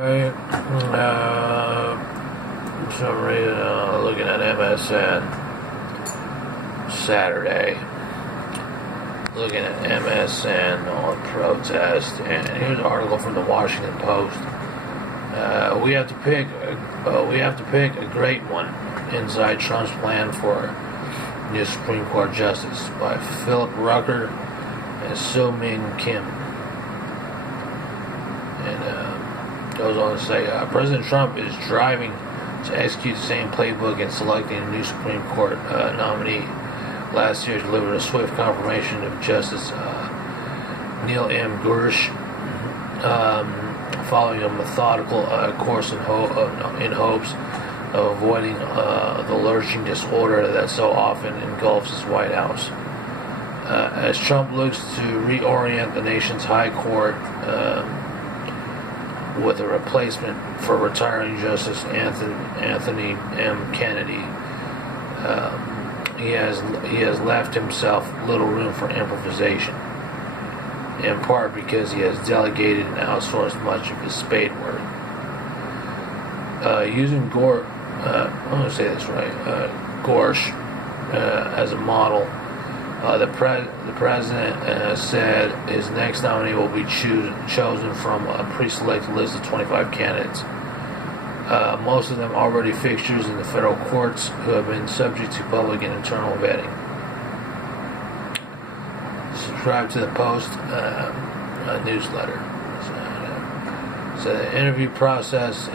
Right. For some reason, looking at MSN Saturday. Looking at MSN on protest, and here's an article from the Washington Post. We have to pick a great one inside Trump's plan for new Supreme Court justice by Philip Rucker and Soo-Min Kim. And goes on to say, President Trump is driving to execute the same playbook in selecting a new Supreme Court nominee. Last year delivered a swift confirmation of Justice Neil M. Gorsuch, following a methodical course in hopes of avoiding the lurching disorder that so often engulfs his White House. As Trump looks to reorient the nation's high court with a replacement for retiring Justice Anthony M. Kennedy, he has left himself little room for improvisation, in part because he has delegated and outsourced much of his spade work. Using Gorsuch as a model, the president said his next nominee will be chosen from a pre-selected list of 25 candidates. Most of them already fixtures in the federal courts who have been subject to public and internal vetting. Subscribe to the Post newsletter. So the interview process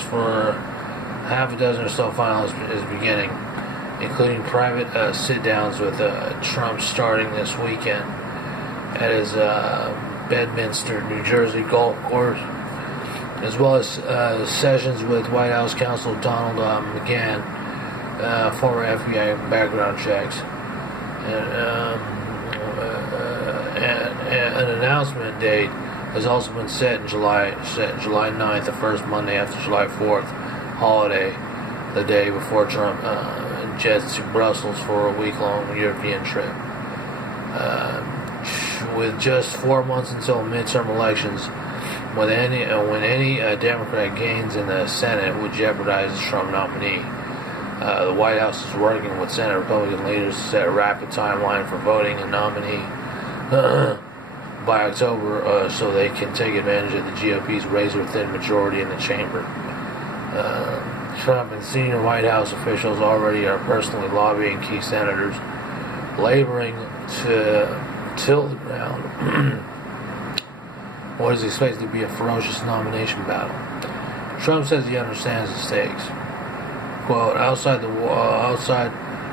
for half a dozen or so finalists is beginning, including private sit-downs with Trump starting this weekend at his Bedminster, New Jersey golf course, as well as sessions with White House counsel Donald McGahn, former FBI background checks, and an announcement date has also been set in July 9th, the first Monday after July 4th holiday, the day before Trump jets to Brussels for a week-long European trip. With just 4 months until midterm elections, when any Democrat gains in the Senate would jeopardize the Trump nominee. The White House is working with Senate Republican leaders to set a rapid timeline for voting a nominee by October, so they can take advantage of the GOP's razor-thin majority in the chamber. Trump and senior White House officials already are personally lobbying key senators, laboring to till the ground what is expected to be a ferocious nomination battle. Trump says he understands the stakes. Quote, outside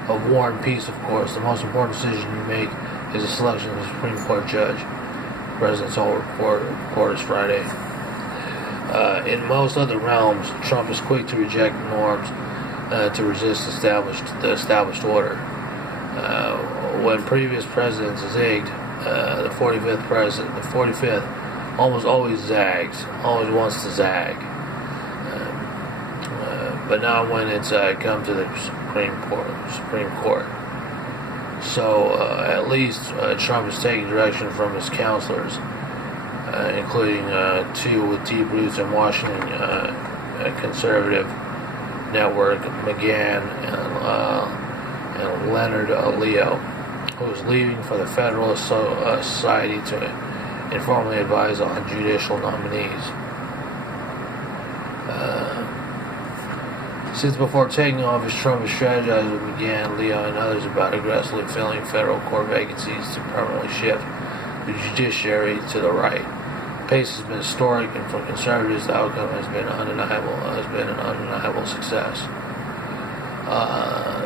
of war and peace, of course, the most important decision you make is the selection of a Supreme Court judge, the President told reporters Friday. In most other realms, Trump is quick to reject norms to resist the established order. When previous presidents zigged, the 45th almost always zags, always wants to zag. But not when it's come to the Supreme Court. So at least Trump is taking direction from his counselors, including two with deep roots in Washington, conservative network, McGahn and Leonard Leo, who is leaving for the Federalist Society to informally advise on judicial nominees. Since before taking office, Trump has strategized with McGahn, Leo, and others about aggressively filling federal court vacancies to permanently shift the judiciary to the right. The pace has been historic, and for conservatives, the outcome has been an undeniable success.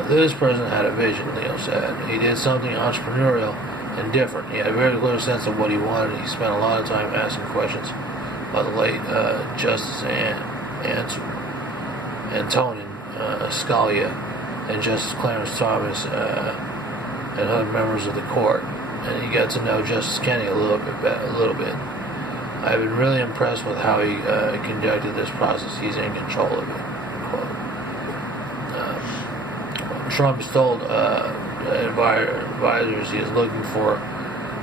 This president had a vision, Leo said. He did something entrepreneurial and different. He had a very clear sense of what he wanted. He spent a lot of time asking questions about the late Justice Antonin Scalia and Justice Clarence Thomas and other members of the court, and he got to know Justice Kennedy a little bit. I've been really impressed with how he conducted this process. He's in control of it. Quote. Trump has told advisors he is looking for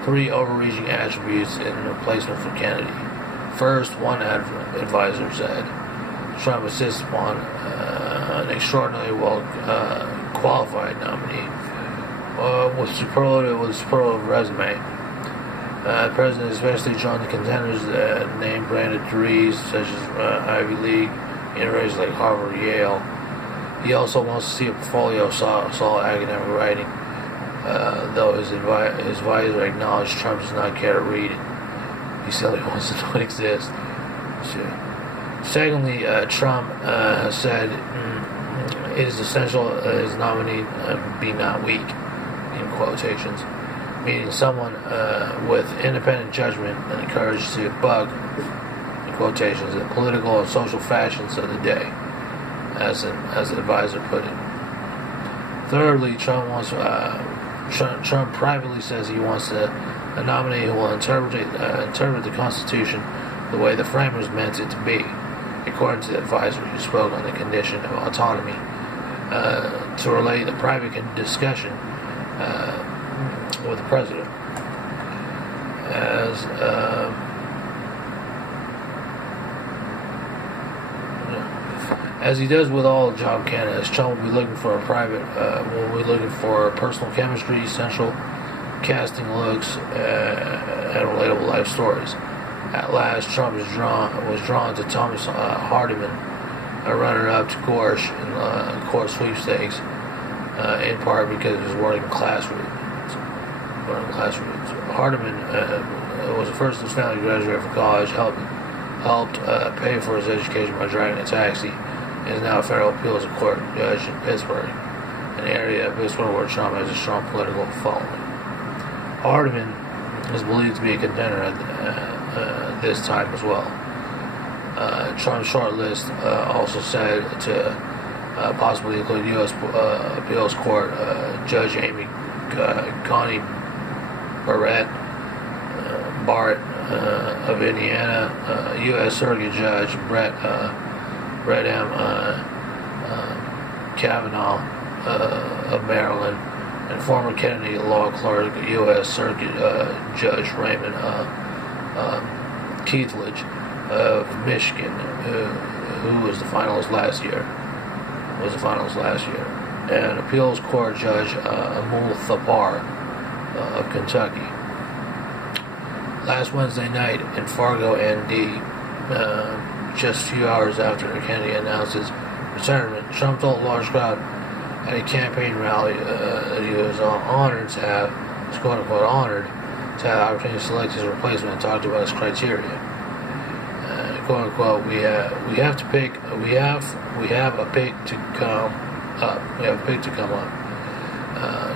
three overreaching attributes in replacement for Kennedy. First, one advisor said, Trump insists upon an extraordinarily well qualified nominee with superlative resume. The president especially drawn the contenders named branded degrees such as Ivy League universities like Harvard or Yale. He also wants to see a portfolio of solid academic writing, though his advisor acknowledged Trump does not care to read it. He simply wants to know it exists. Secondly, Trump has said it is essential his nominee be not weak, in quotations, meaning someone with independent judgment and the courage to see a bug, in quotations, in the political and social fashions of the day, as the advisor put it. Thirdly, Trump privately says he wants a nominee who will interpret the Constitution the way the framers meant it to be, according to the advisor who spoke on the condition of autonomy, to relate the private discussion with the president. As he does with all job candidates, Trump will be looking for personal chemistry, central casting looks, and relatable life stories. At last, Trump was drawn to Thomas Hardiman, a runner-up to Gorsh in the court sweepstakes, in part because of his working class roots. Hardiman was the first of his family to graduate from college, helped pay for his education by driving a taxi, and is now a federal appeals court judge in Pittsburgh, an area of Pittsburgh where Trump has a strong political following. Hardiman is believed to be a contender at this time as well. Trump's short list also said to possibly include U.S. Appeals Court Judge Amy Coney Barrett of Indiana, U.S. Circuit Judge Brett M. Kavanaugh of Maryland, and former Kennedy law clerk, U.S. Circuit Judge Raymond Keithledge of Michigan, who was the finalist last year. And appeals court judge Amul Thapar of Kentucky. Last Wednesday night in Fargo, ND, just a few hours after Kennedy announced his retirement, Trump told a large crowd at a campaign rally that he was honored to have, quote-unquote, honored to have the opportunity to select his replacement and talked about his criteria. Quote-unquote, we have a pick to come up.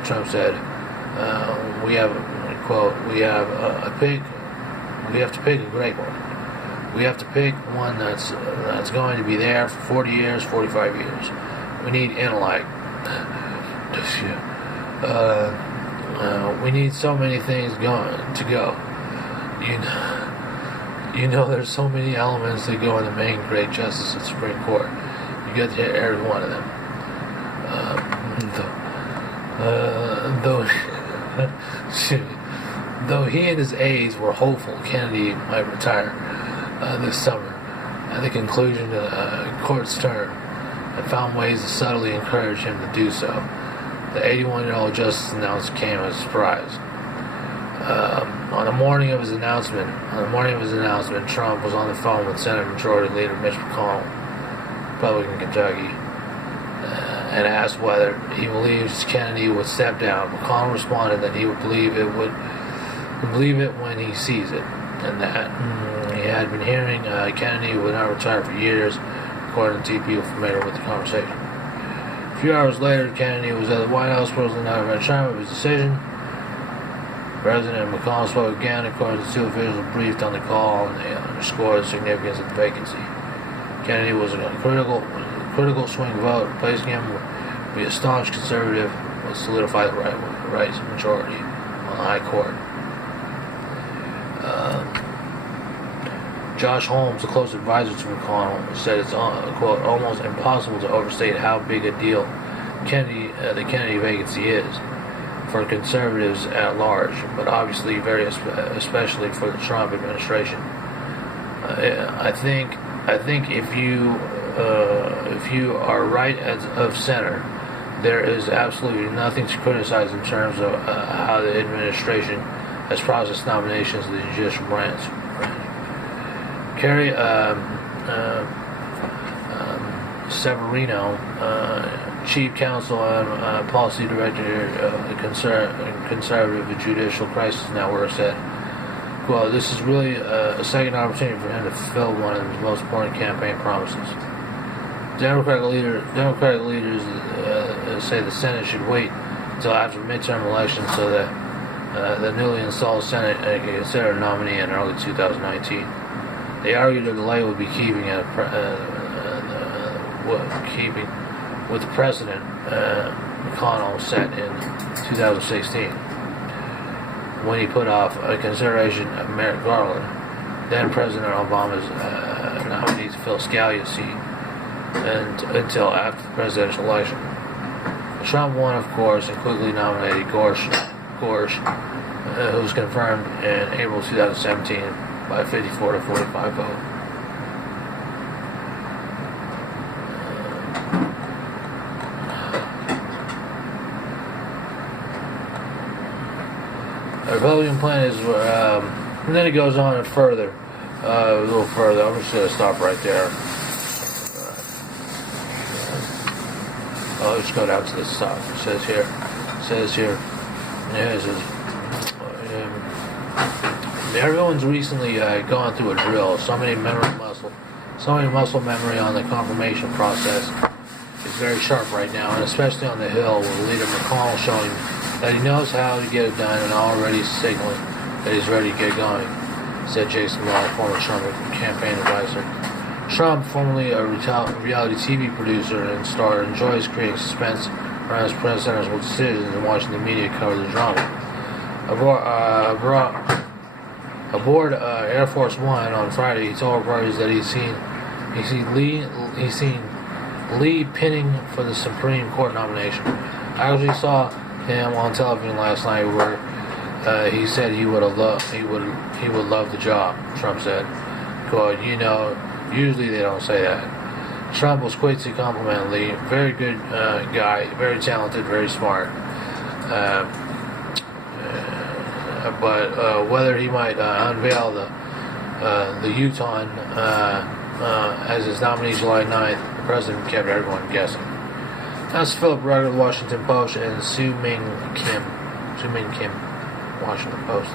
Trump said, we have to pick a great one. We have to pick one that's going to be there for 40 years, 45 years. We need intellect. We need so many things to go. You know, there's so many elements that go in the main great justice of the Supreme Court. You get to hit every one of them. Though he and his aides were hopeful Kennedy might retire this summer at the conclusion of the court's term, and found ways to subtly encourage him to do so, the 81-year-old justice announcement came as a surprise. On the morning of his announcement, Trump was on the phone with Senate Majority Leader Mitch McConnell, Republican Kentucky, and asked whether he believes Kennedy would step down. McConnell responded that he would believe it when he sees it, and that he had been hearing Kennedy would not retire for years, according to people familiar with the conversation. A few hours later, Kennedy was at the White House, supposedly not a triumph of his decision. President McConnell spoke again, according to two officials briefed on the call, and they underscored the significance of the vacancy. Kennedy was a critical swing vote, replacing him would be a staunch conservative, would solidify the right majority on the High Court. Josh Holmes, a close advisor to McConnell, said it's, quote, almost impossible to overstate how big a deal the Kennedy vacancy is for conservatives at large, but obviously especially for the Trump administration. I think if you are right of center, there is absolutely nothing to criticize in terms of how the administration has processed nominations to the judicial branch. Kerry Severino, Chief Counsel and Policy Director of the Conservative Judicial Crisis Network, said, "Well, this is really a second opportunity for him to fulfill one of his most important campaign promises." Democratic leaders say the Senate should wait until after midterm elections so that the newly installed Senate can consider a nominee in early 2019. They argue the delay would be keeping with the precedent McConnell set in 2016 when he put off a consideration of Merrick Garland, then President Obama's nominee to fill Scalia's seat, until after the presidential election. Trump won, of course, and quickly nominated Gorsuch, who was confirmed in April 2017 by a 54 to 45 vote. The Republican plan is, and then it goes on further, a little further. I'm just going to stop right there. Let's go down to the top. It says here, yeah, it says, everyone's recently gone through a drill. So many muscle memory on the confirmation process is very sharp right now, and especially on the Hill, with Leader McConnell showing that he knows how to get it done and already signaling that he's ready to get going, said Jason Law, former Trump campaign advisor. Trump, formerly a reality TV producer and star, enjoys creating suspense around his presidential decisions and watching the media cover the drama. Aboard Air Force One on Friday, he told reporters that he's seen Lee pinning for the Supreme Court nomination. I actually saw him on television last night where he said he would love the job. Trump said, "Quote, usually they don't say that." Trump was quick to compliment Lee. Very good guy, very talented, very smart. But whether he might unveil the Utah as his nominee July 9th, the president kept everyone guessing. That's Philip Rutter, Washington Post, and Su Ming Kim, Washington Post.